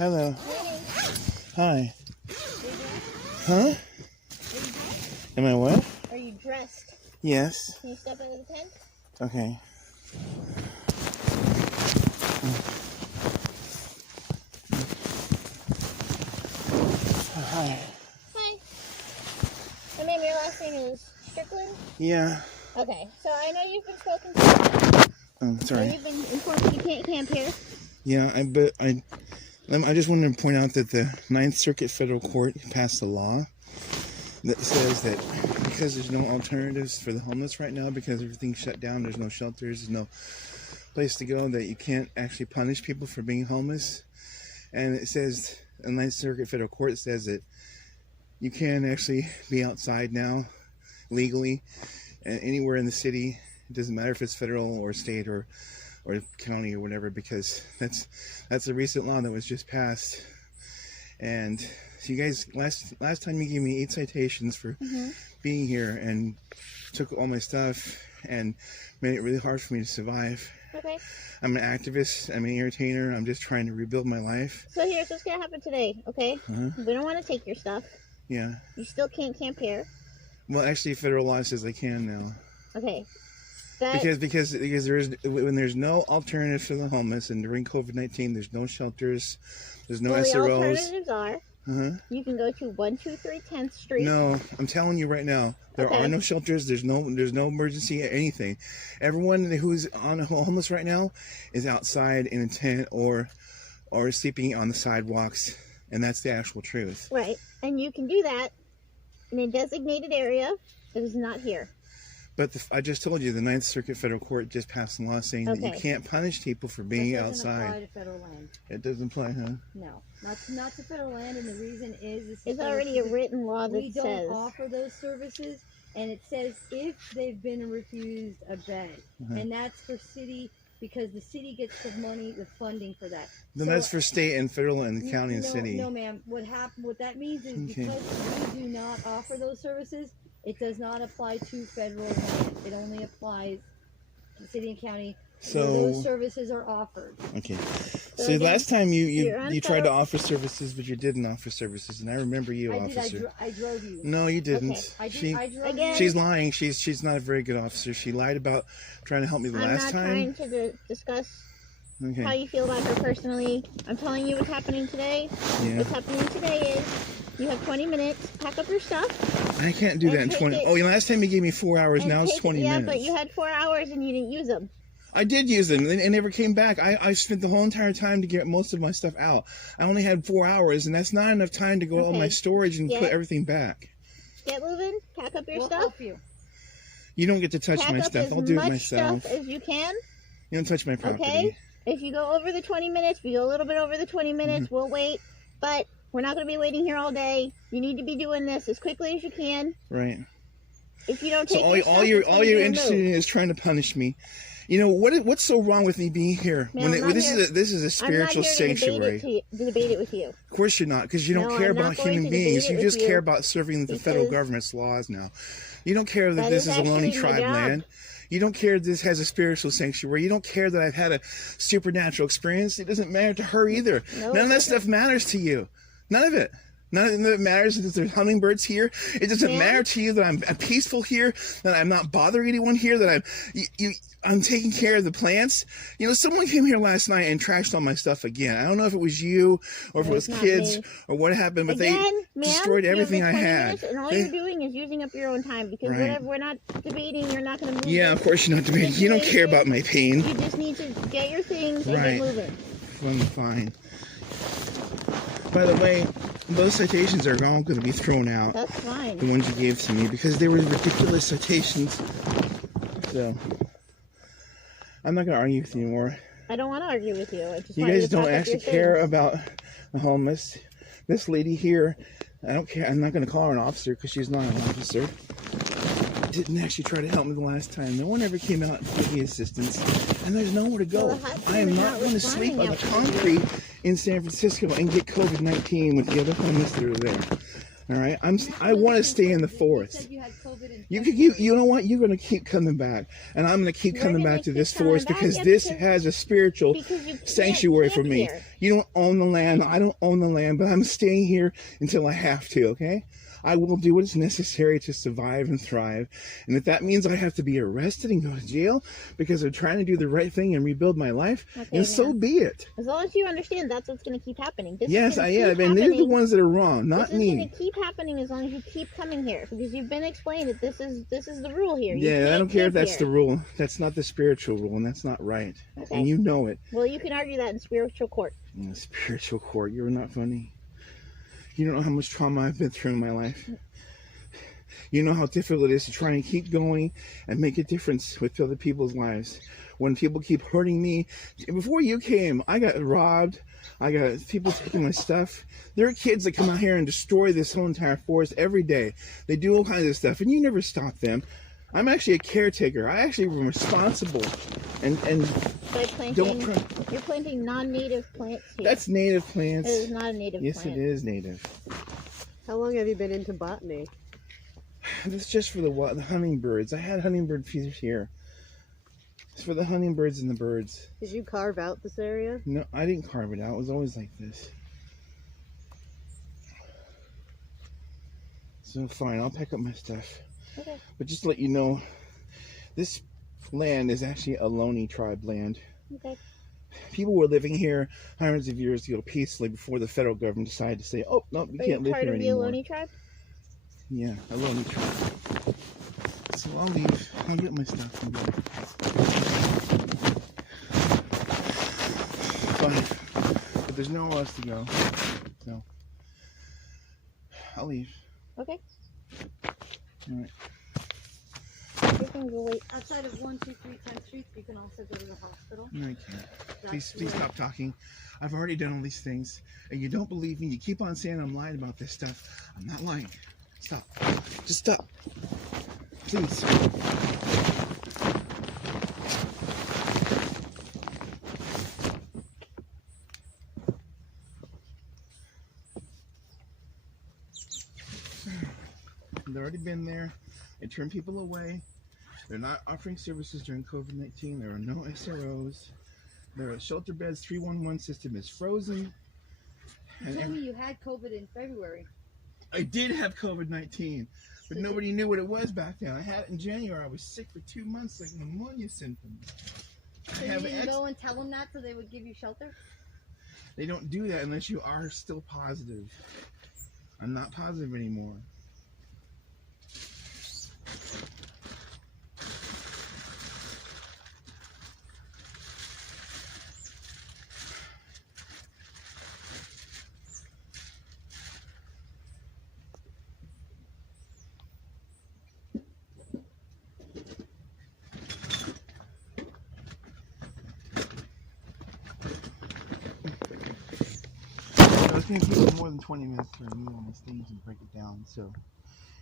Hello. Hi. Huh? Am I what? Are you dressed? Yes. Can you step out of the tent? Okay. Oh, hi. Hi. And ma'am, your last name is Strickland? Yeah. Okay, so I know you've been spoken to. Oh, sorry. So you've been informed that you can't camp here. Yeah, I just wanted to point out that the Ninth Circuit Federal Court passed a law that says that because there's no alternatives for the homeless right now, because everything's shut down, there's no shelters, there's no place to go, that you can't actually punish people for being homeless. And it says, the Ninth Circuit Federal Court says that you can actually be outside now legally anywhere in the city. It doesn't matter if it's federal or state or county or whatever, because that's a recent law that was just passed. And so you guys, last time you gave me 8 citations for being here and took all my stuff and made it really hard for me to survive. Okay. I'm an activist, I'm an entertainer, I'm just trying to rebuild my life. So here's what's gonna happen today, okay? We don't want to take your stuff. Yeah. You still can't camp here. Well, actually federal law says I can now. Okay. Because there is, when there's no alternative for the homeless, and during COVID-19 there's no shelters, there's no SROs. The alternatives are you can go to 123 10th Street. No, I'm telling you right now, there are no shelters. There's no emergency anything. Everyone who's on homeless right now is outside in a tent or sleeping on the sidewalks, and that's the actual truth. Right, and you can do that in a designated area that is not here. But I just told you, the Ninth Circuit Federal Court just passed a law saying that you can't punish people for being outside. It doesn't apply to federal land. It doesn't apply, huh? No, not to federal land, and the reason is it's already a written law that we says don't offer those services, and it says if they've been refused a bed, and that's for city, because the city gets the money, the funding for that. Then that's for state and federal and the county and city. No, ma'am. What that means is because we do not offer those services, it does not apply to federal land. It only applies to city and county where those services are offered. Okay. So last time you tried to offer services, but you didn't offer services, and I remember you, officer. I drove you. No, you didn't. Okay. I drove you. She's lying. She's not a very good officer. She lied about trying to help me the last time. I'm not trying to discuss how you feel about her personally. I'm telling you what's happening today. Yeah. What's happening today is you have 20 minutes. Pack up your stuff. I can't do that in 20. Oh, last time you gave me 4 hours. Now it's 20 minutes. Yeah, but you had 4 hours and you didn't use them. I did use them. They never came back. I spent the whole entire time to get most of my stuff out. I only had 4 hours, and that's not enough time to go all my storage and put everything back. Get moving. Pack up your stuff. Help you. You don't get to touch my stuff. I'll do it myself. Pack up as much stuff as you can. You don't touch my property. Okay? If you go over the 20 minutes, if you go a little bit over the 20 minutes, we'll wait. But we're not going to be waiting here all day. You need to be doing this as quickly as you can. Right. If you don't take all you're interested in is trying to punish me. You know what's so wrong with me being here? This is a spiritual sanctuary. To debate it with you. Of course you're not, because you don't care about human beings. You just care about serving the federal government's laws now. You don't care that this is a lonely tribe land. You don't care that this has a spiritual sanctuary. You don't care that I've had a supernatural experience. It doesn't matter to her either. None of that stuff matters to you. None of it. None of it matters that there's hummingbirds here. It doesn't matter to you that I'm peaceful here, that I'm not bothering anyone here, that I'm taking care of the plants. You know, someone came here last night and trashed all my stuff again. I don't know if it was you or if it was kids or what happened, but they destroyed everything I had. And all you're doing is using up your own time, because whatever we're not debating, you're not going to move. Yeah, of course you're not debating. You don't care about my pain. You just need to get your things and get moving. I'm fine. By the way, those citations are all going to be thrown out. That's fine. The ones you gave to me, because they were ridiculous citations. So, I'm not going to argue with you anymore. I don't want to argue with you. I just you guys don't actually care about the homeless. This lady here, I don't care. I'm not going to call her an officer because she's not an officer. Didn't actually try to help me the last time. No one ever came out and gave me assistance. And there's nowhere to go. I am not going to sleep on the concrete in San Francisco and get COVID-19 with the other homeless that are there. All right, I want to stay in the forest. You know what? You're going to keep coming back, and I'm going to keep coming back to this forest because this has a spiritual sanctuary for me. You don't own the land. I don't own the land, but I'm staying here until I have to, okay? I will do what is necessary to survive and thrive. And if that means I have to be arrested and go to jail because I'm trying to do the right thing and rebuild my life, then so be it. As long as you understand that's what's going to keep happening. Yes, I am. And they're the ones that are wrong, not me. This is going to keep happening as long as you keep coming here. Because you've been explained that this is the rule here. Yeah, I don't care if that's the rule. That's not the spiritual rule, and that's not right. Okay. And you know it. Well, you can argue that in spiritual court. In spiritual court? You're not funny. You don't know how much trauma I've been through in my life. You know how difficult it is to try and keep going and make a difference with other people's lives. When people keep hurting me. Before you came, I got robbed. I got people taking my stuff. There are kids that come out here and destroy this whole entire forest every day. They do all kinds of stuff, and you never stop them. I'm actually a caretaker. I actually am responsible. And by planting, you're planting non-native plants here. That's native plants. It is not a native plant. Yes, it is native. How long have you been into botany? This is just for the hummingbirds. I had hummingbird feeders here. It's for the hummingbirds and the birds. Did you carve out this area? No, I didn't carve it out. It was always like this. So fine, I'll pack up my stuff. Okay. But just to let you know, this land is actually a Ohlone tribe land. Okay. People were living here hundreds of years ago peacefully before the federal government decided to say, oh, no, you can't live here anymore. Are you part of the Ohlone tribe? Yeah, Ohlone tribe. So I'll leave. I'll get my stuff and go. Fine. But there's nowhere else to go. So I'll leave. Okay. Alright. You can go wait. Outside of 1, 2, 3, 10th Street, you can also go to the hospital. No, I can't. Please stop talking. I've already done all these things, and you don't believe me. You keep on saying I'm lying about this stuff. I'm not lying. Stop. Just stop. Please. They've already been there. I turned people away. They're not offering services during COVID-19. There are no SROs. There are shelter beds. 311 system is frozen. You told me you had COVID in February. I did have COVID-19, but nobody knew what it was back then. I had it in January. I was sick for 2 months, like pneumonia symptoms. So you didn't go and tell them that so they would give you shelter? They don't do that unless you are still positive. I'm not positive anymore. It's going to take more than 20 minutes to remove all these things and break it down. So,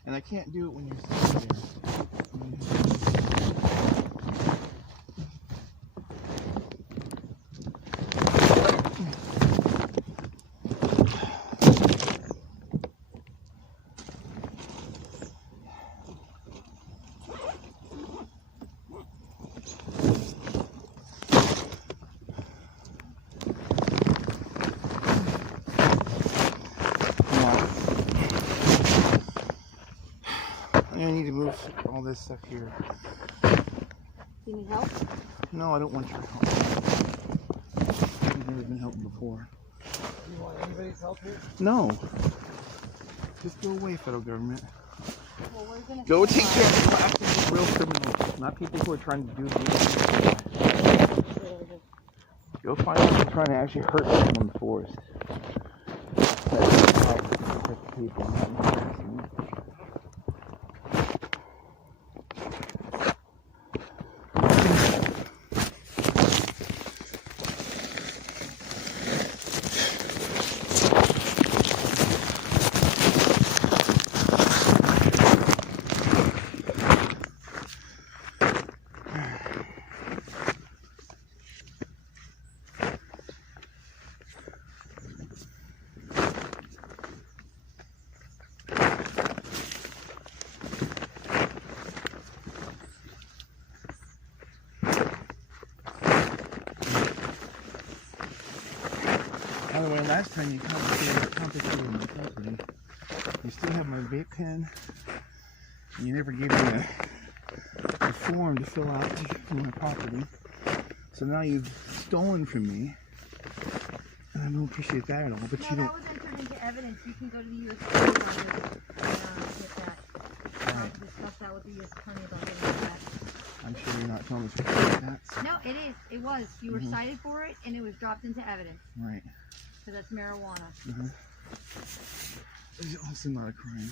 and I can't do it when you're sitting there. I need to move all this stuff here. You need help? No, I don't want your help. I've never been helped before. You want anybody's help here? No. Just go away, federal government. Well, we're gonna go take care of the actual real criminals, not people who are trying to do the Go find people trying to actually hurt people in the forest. That's how to protect people, not embarrassing them. By the way, last time you confiscated my property, you still have my vape pen. And you never gave me a form to fill out for my property. So now you've stolen from me. And I don't appreciate that at all. But No, you don't. that was entered into evidence. You can go to the U.S. Attorney about it and get that. Right. Discuss that with the U.S. Attorney about getting that. I'm sure you're not telling us that. No, it is. It was. You were cited for it, and it was dropped into evidence. Right. So that's marijuana. It's also not a crime.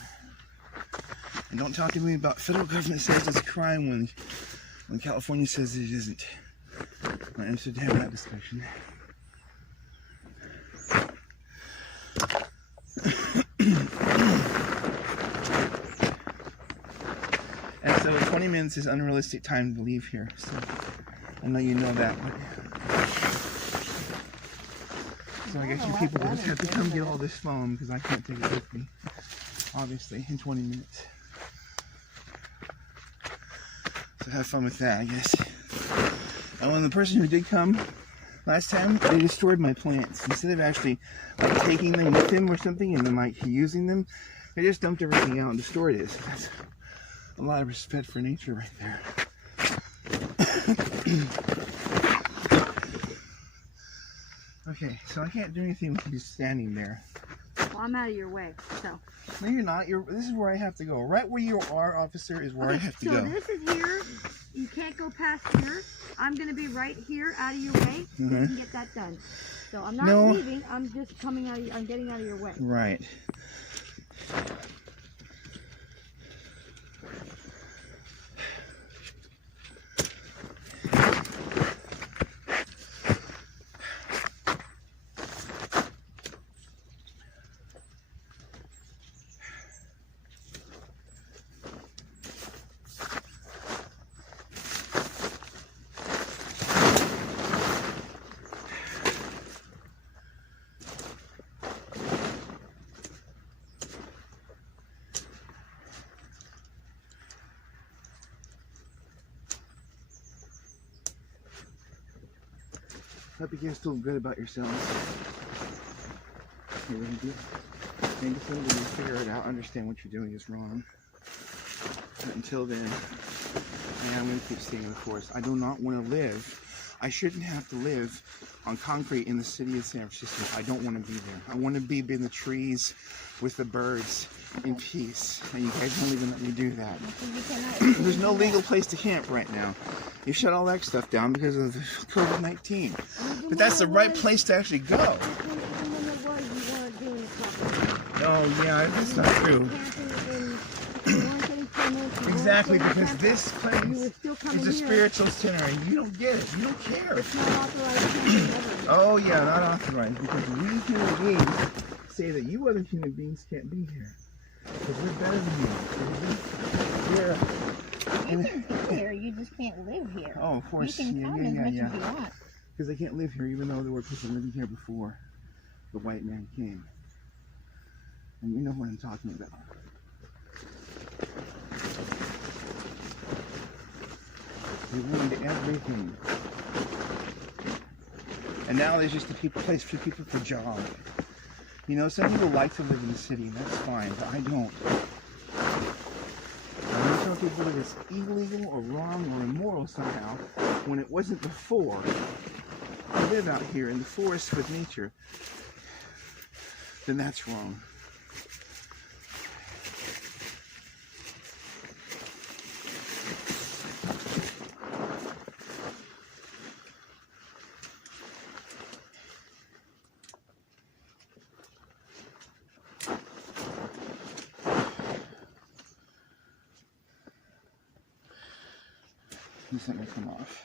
And don't talk to me about federal government says it's a crime when California says it isn't. I'm interested to have that discussion. And so 20 minutes is unrealistic time to leave here. So I know you know that. But so I guess you people just have to come get all this foam because I can't take it with me. Obviously, in 20 minutes. So have fun with that, I guess. And when the person who did come last time, they destroyed my plants. Instead of actually like taking them with him or something and then like using them, they just dumped everything out and destroyed it. So that's a lot of respect for nature right there. Okay, so I can't do anything with you standing there. Well, I'm out of your way, so. No, you're not. This is where I have to go. Right where you are, officer, is where I have to go. So this is here. You can't go past here. I'm going to be right here, out of your way. So you can get that done. So I'm not leaving. I'm just coming out. I'm getting out of your way. Right. Hope you guys feel good about yourselves. You really do. Maybe someday you'll figure it out, understand what you're doing is wrong. But until then, I am going to keep staying in the forest. I do not want to live. I shouldn't have to live on concrete in the city of San Francisco. I don't want to be there. I want to be in the trees with the birds in peace. And you guys won't even let me do that. There's no legal place to camp right now. You shut all that stuff down because of COVID-19. But that's the right place to actually go. Oh, yeah, that's not true. Exactly, because this place is a spiritual center, and you don't get it. You don't care. Oh, yeah, not authorized, because we human beings say that you other human beings can't be here. Because we're better than you. You can be here, you just can't live here. Oh, of course. You can come as much as you want. Because they can't live here, even though there were people living here before the white man came. And you know what I'm talking about. They ruined everything. And now there's just a place for people to jog. You know, some people like to live in the city, that's fine, but I don't. I'm going to tell people that it's illegal or wrong or immoral somehow when it wasn't before. I live out here in the forest with nature, then that's wrong. Just let me come off.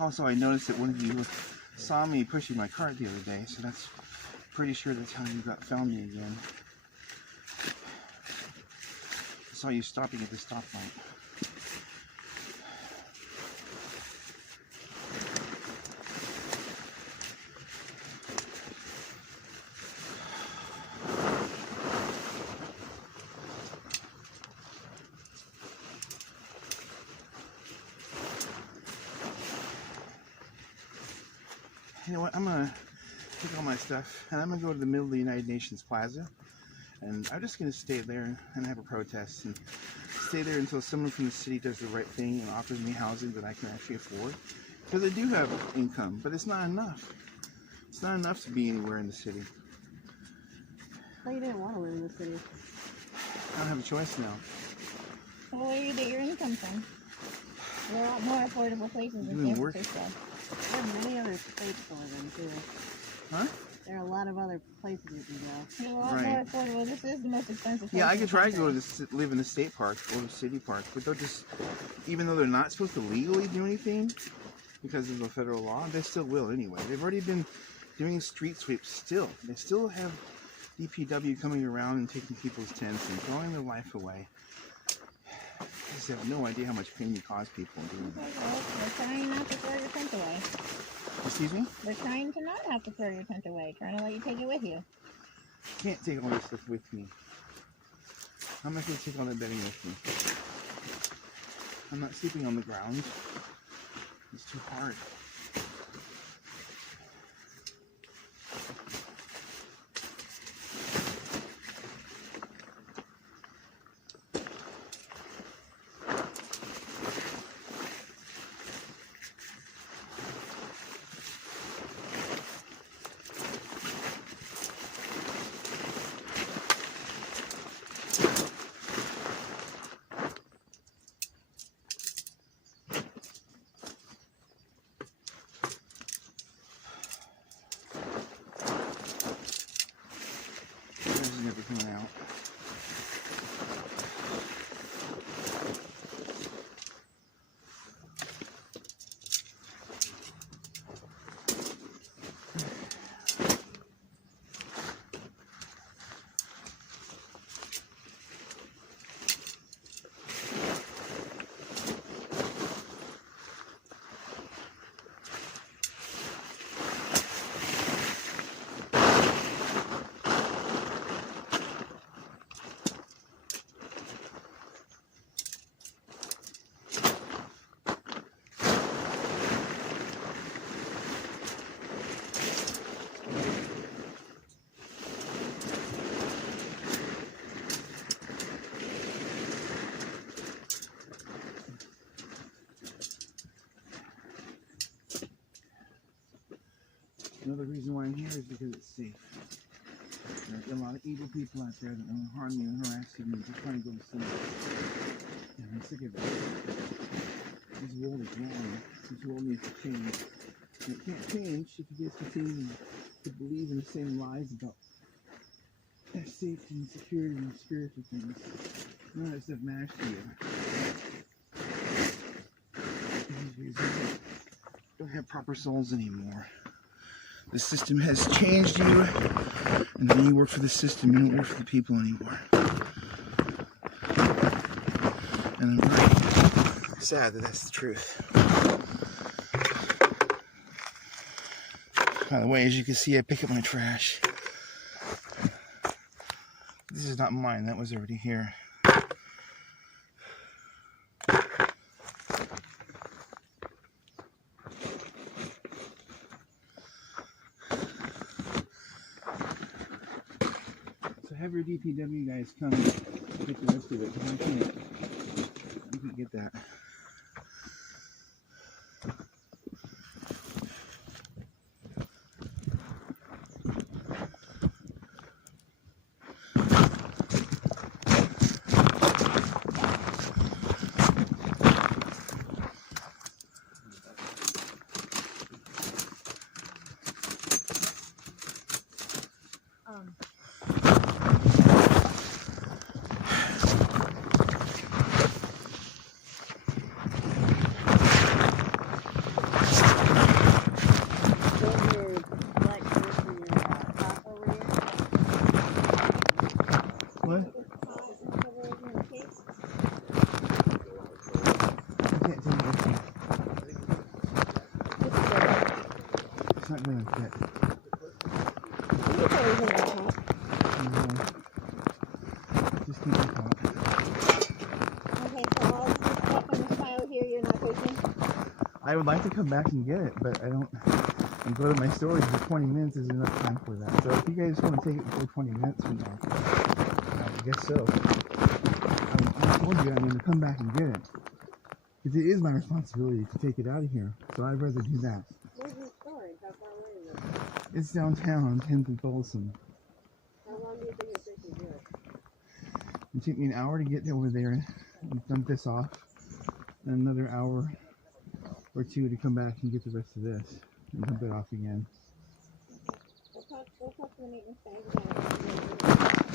Also, I noticed that one of you saw me pushing my cart the other day, so that's pretty sure that's how you found me again. saw you stopping at the stoplight. You know what? I'm gonna take all my stuff and I'm gonna go to the middle of the United Nations Plaza, and I'm just gonna stay there and have a protest and stay there until someone from the city does the right thing and offers me housing that I can actually afford. Because I do have income, but it's not enough. It's not enough to be anywhere in the city. Well, you didn't want to live in the city. I don't have a choice now. So where do you get your income from? There are a lot more affordable places in Doing San work. Francisco. There are many other states to live in, too. Huh? There are a lot of other places you can go. There's a lot Right. more affordable. This is the most expensive place Yeah, I in could the try to go country. to live in the state park or the city park, but they'll just, even though they're not supposed to legally do anything because of the federal law, they still will anyway. They've already been doing street sweeps still. They still have DPW coming around and taking people's tents and throwing their life away. I just have no idea how much pain you cause people doing that. Well, they're trying not to throw your tent away. Excuse me? They're trying to not have to throw your tent away. Trying to let you take it with you. Can't take all this stuff with me. I'm not going to take all that bedding with me. I'm not sleeping on the ground. It's too hard. Never coming out. Another reason why I'm here is because it's safe. There are a lot of evil people out there that want to harm you and harass you and just trying to go to sleep. And I'm sick of it. This world is wrong. This world needs to change. And it can't change if you guys continue to believe in the same lies about safety and security and spiritual things. None of that stuff matters to you. These don't have proper souls anymore. The system has changed you, and when you work for the system, you don't work for the people anymore. And I'm very sad that that's the truth. By the way, as you can see, I pick up my trash. This is not mine, that was already here. Have your DPW guys come and take the rest of it. I can't get that. It's not gonna fit. It's always in the top. Just keep it top. Okay, so all this stuff on this pile here you're not taking? I would like to come back and get it, but I don't. And go to my storage for 20 minutes is enough time for that. So if you guys want to take it before 20 minutes from now, I guess so. I told you I'm going to come back and get it. Because it is my responsibility to take it out of here. So I'd rather do that. Where's your storage? How far away is it? It's downtown on 10th and Folsom. How long do you think it takes to do it? It took me an hour to get over there and dump this off. And another hour or two to come back and get the rest of this. And dump it off again. We'll talk to the maintenance guys about it.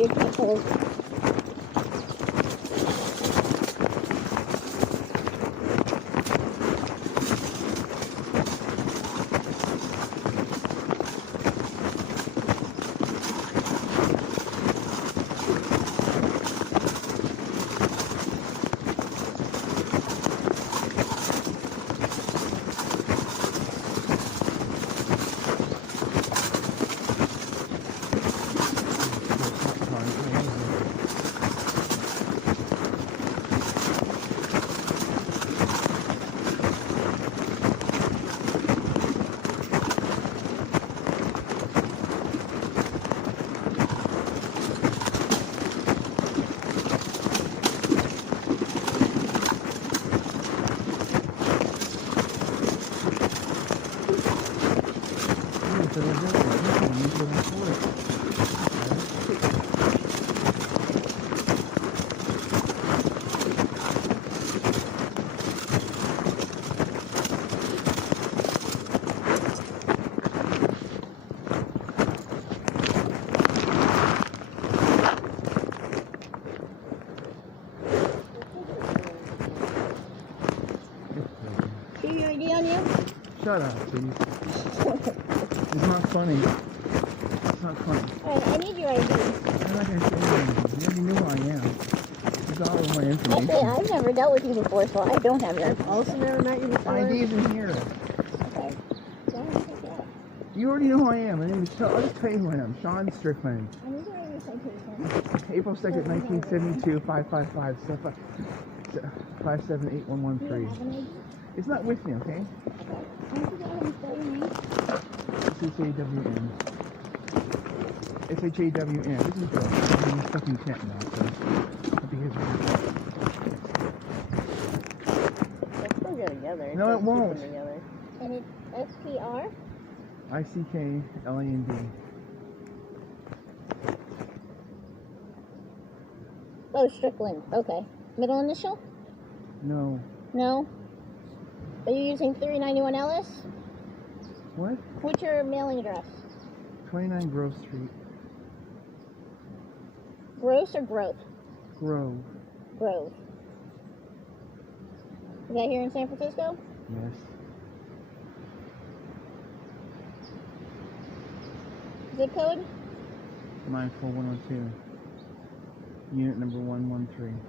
your temples. Shut up, please. It's not funny. It's not funny. Alright, I need your ID. I'm not going to say anything. You already know who I am. It's all of my information. Actually, I've never dealt with you before, so I don't have your information. Also never met you before. ID's in here. Okay. You already know who I am. My name is Sean. I'll just tell you who I am. Sean Strickland. I need your ID citation. April 2nd, 1972, 555, 578-113. It's not with me, okay? S-H-A-W-N. S-H-A-W-N. This is good. I'm in this fucking tent now, so I'll be here for Let's still go together. No, it won't. Together. And it's S-P-R? I-C-K-L-A-N-D. Oh, Strickland. Okay. Middle initial? No. No? Are you using 391 Ellis? What? What's your mailing address? 29 Grove Street. Gross or Grove? Grove. Grove. Is that here in San Francisco? Yes. Zip code? 94102. Unit number 113.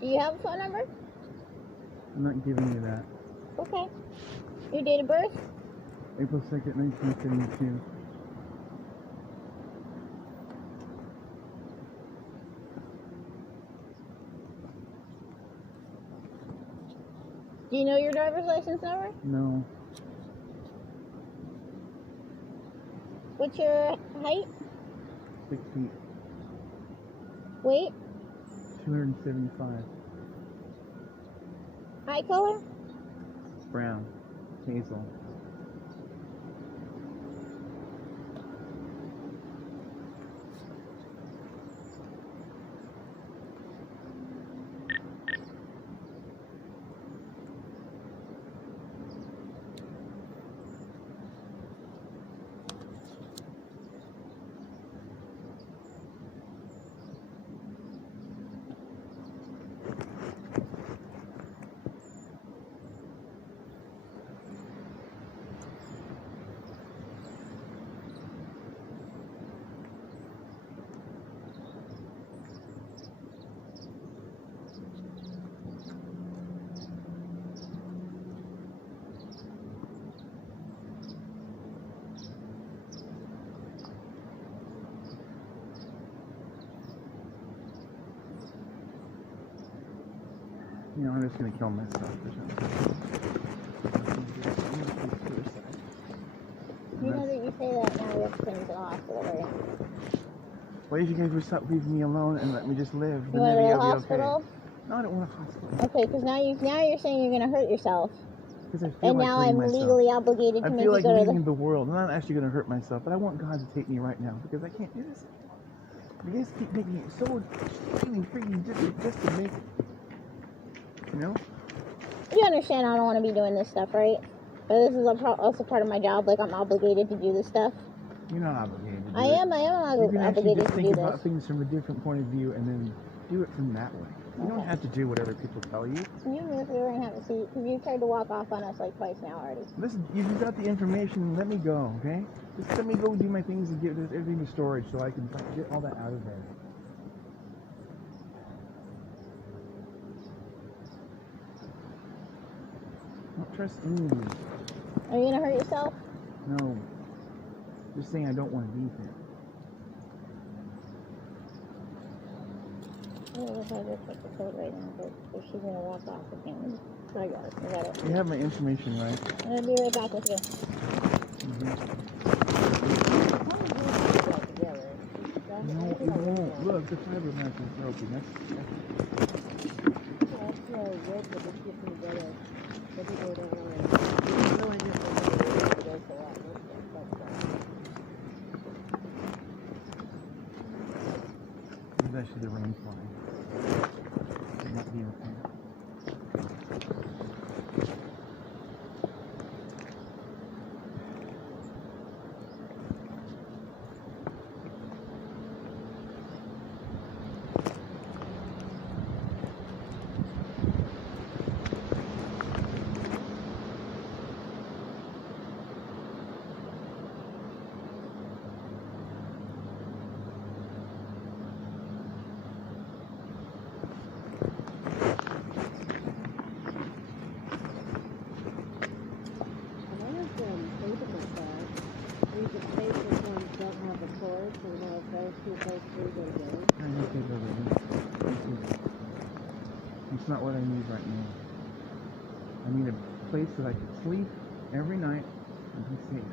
Do you have a phone number? I'm not giving you that. Okay. Your date of birth? April 2nd, 1972. Do you know your driver's license number? No. What's your height? 6 feet. Weight? 275. Eye color? Brown. Hazel. You know, I'm just gonna kill myself for something. You know that you say that now we have to put him to the hospital, right? What if you guys would stop leaving me alone and let me just live? You Then want to maybe go to the I'll be hospital? okay. No, I don't want a hospital. Okay, because now you're saying you're going to hurt yourself. Because I feel And like now hurting I'm myself. legally obligated to I make feel you like go to leaving the... the world. I'm not actually going to hurt myself, but I want God to take me right now because I can't do this anymore. You guys keep making it so freaking just to make it. You know? You understand I don't want to be doing this stuff, right? But this is also part of my job. Like, I'm obligated to do this stuff. You're not obligated to do I it. am You can actually obligated just to think do about this. things from a different point of view and then do it from that way. You don't have to do whatever people tell you. You really have a seat, because you tried to walk off on us like twice now already. Listen, if you got the information, let me go, okay? Just let me go do my things and get everything to storage so I can get all that out of there. Don't trust any of you. Are you gonna hurt yourself? No. Just saying I don't want to be here. I don't know if I just put the code right now, but if she's gonna walk off again. I got it. You have my information, right? I'm gonna be right back with you. No, it won't. Look, the fiber match is broken. That's actually the rain flying. It might be okay. It's not what I need right now. I need a place that I can sleep every night and be safe.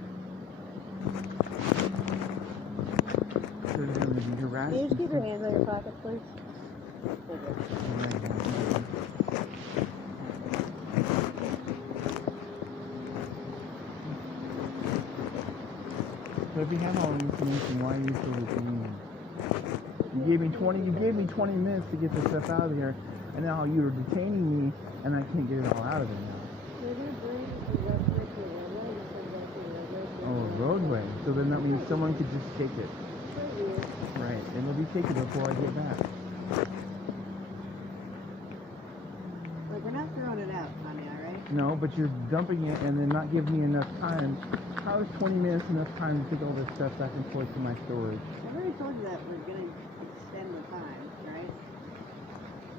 So they're going to be harassed. Can you just keep your hands on your pockets, please? But if you have all the information, why are you so detaining? You gave me 20 minutes to get this stuff out of here, and now you're detaining me, and I can't get it all out of it now. Oh, roadway. So then that means someone could just take it. Right, and it'll be taken before I get back. Like, we're not throwing it out, Tanya, right? No, but you're dumping it and then not giving me enough time. How is 20 minutes enough time to take all this stuff back and forth to my storage? I've already told you that we're going to extend the time, right?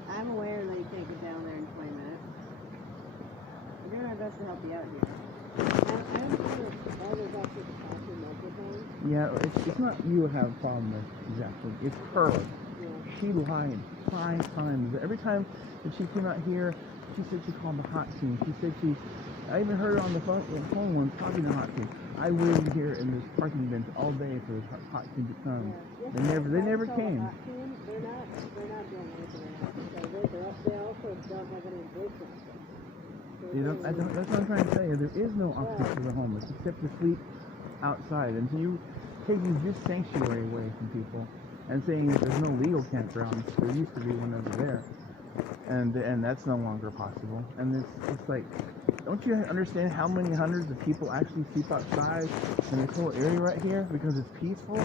I'm aware that you can't get down there in 20 minutes. We're doing our best to help you out here. Yeah, it's not you who have a problem with, exactly. It's her. Yeah. She lied 5 times. Every time that she came out here, she said she called the hot team. She said I even heard her on the phone once talking to the hot team. I waited here in this parking bench all day for this hot team to come. Yeah. They never came. They're not doing anything right now. They also don't have any enforcement. That's what I'm trying to say. There is no option for the homeless except to sleep outside. And so you taking this sanctuary away from people and saying that there's no legal campgrounds. There used to be one over there, and that's no longer possible. And it's like, don't you understand how many hundreds of people actually sleep outside in this whole area right here because it's peaceful?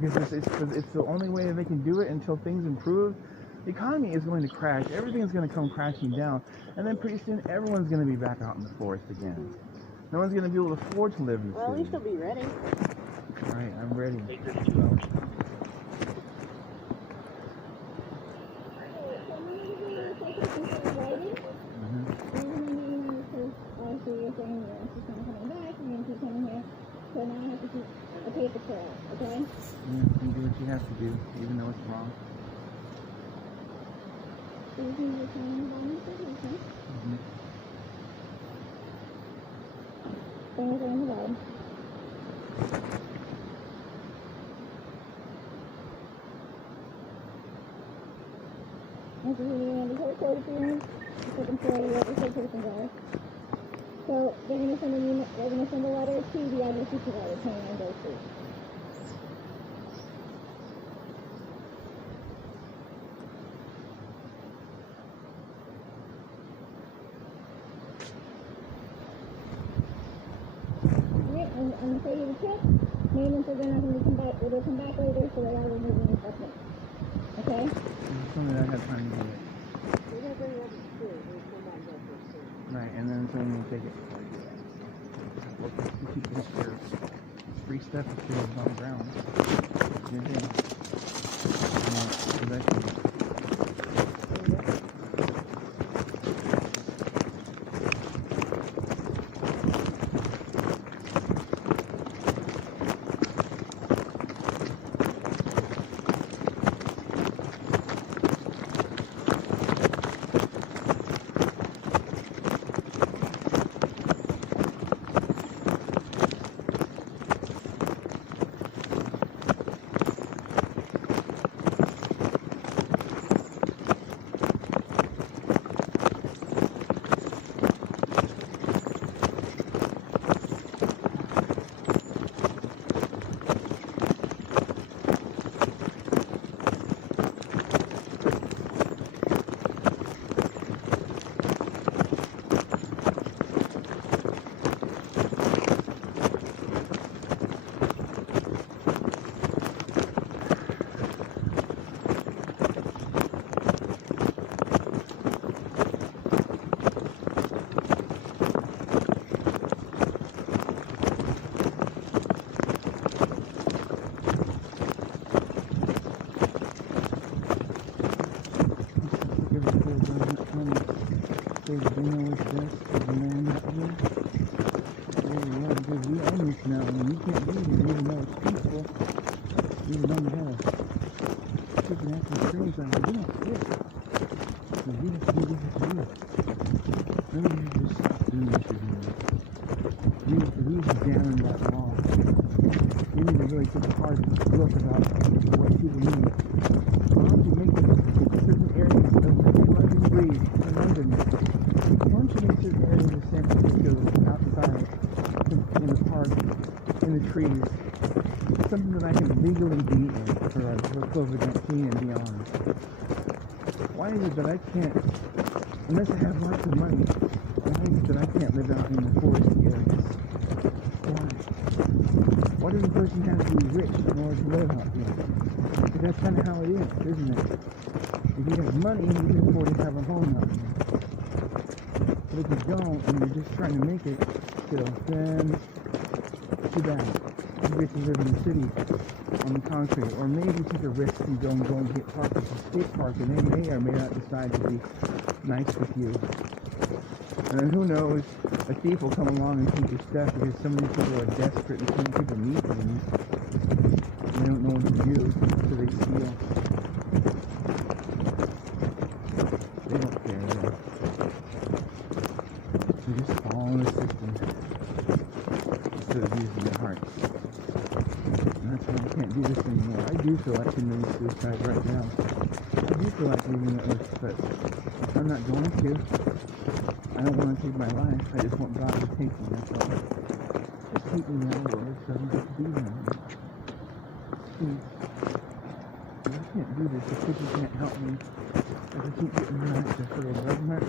Because it's the only way that they can do it until things improve. The economy is going to crash. Everything is going to come crashing down. And then pretty soon, everyone's going to be back out in the forest again. No one's going to be able to afford to live in the city. Well, at least they'll be ready. All right, I'm ready. Take this 2 hours. So now I have to keep a paper trail, okay? You do what you have to do, even though it's wrong. So you can just hang on the station. Fingers are in the bottom. This is really mandatory code appearance. The second floor, what the citizens are. So they're going to send a letter to the address you provided, 29 Grove Street. you to check. Maintenance are gonna have to come back. They'll come back later, so they're not removing the stuff next. Okay? Tell me that I have time to do it. We're gonna bring it up to school. We'll come back up to school. Right, and then someone will take it. Well, you keep this for free stuff if it goes on the ground. Your thing. Something that I can legally be in for COVID-19 and beyond. Why is it that I can't, unless I have lots of money, why is it that I can't live out in the forest areas? Why? Why does a person have to be rich in order to live out here? Because that's kind of how it is, isn't it? If you have money, you can afford to have a home out here. But if you don't, and you're just trying to make it still, then too bad. You get to live in the city on the concrete, or maybe take a risk and go and get parked at the state park, and they may or may not decide to be nice with you. And who knows, a thief will come along and take your stuff because some of these people are desperate and some people need things. And they don't know what to do, so they steal. They don't care, though. They just follow the system instead of using their hearts. That's why I can't do this anymore. I do feel like committing suicide right now. I do feel like leaving the earth, but I'm not going to. I don't want to take my life. I just want God to take me. That's all. Just take me now, Lord, so I don't have to be there. Please. I can't do this if people can't help me. If I keep getting mad at the federal government,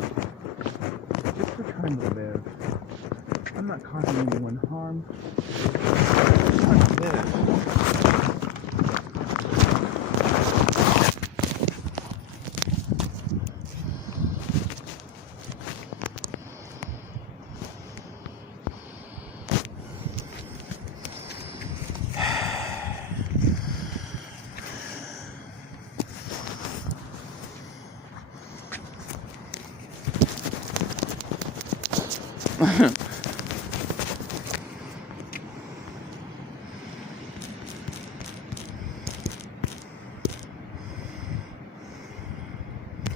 just for trying to live. I'm not causing anyone harm. I'm trying to live.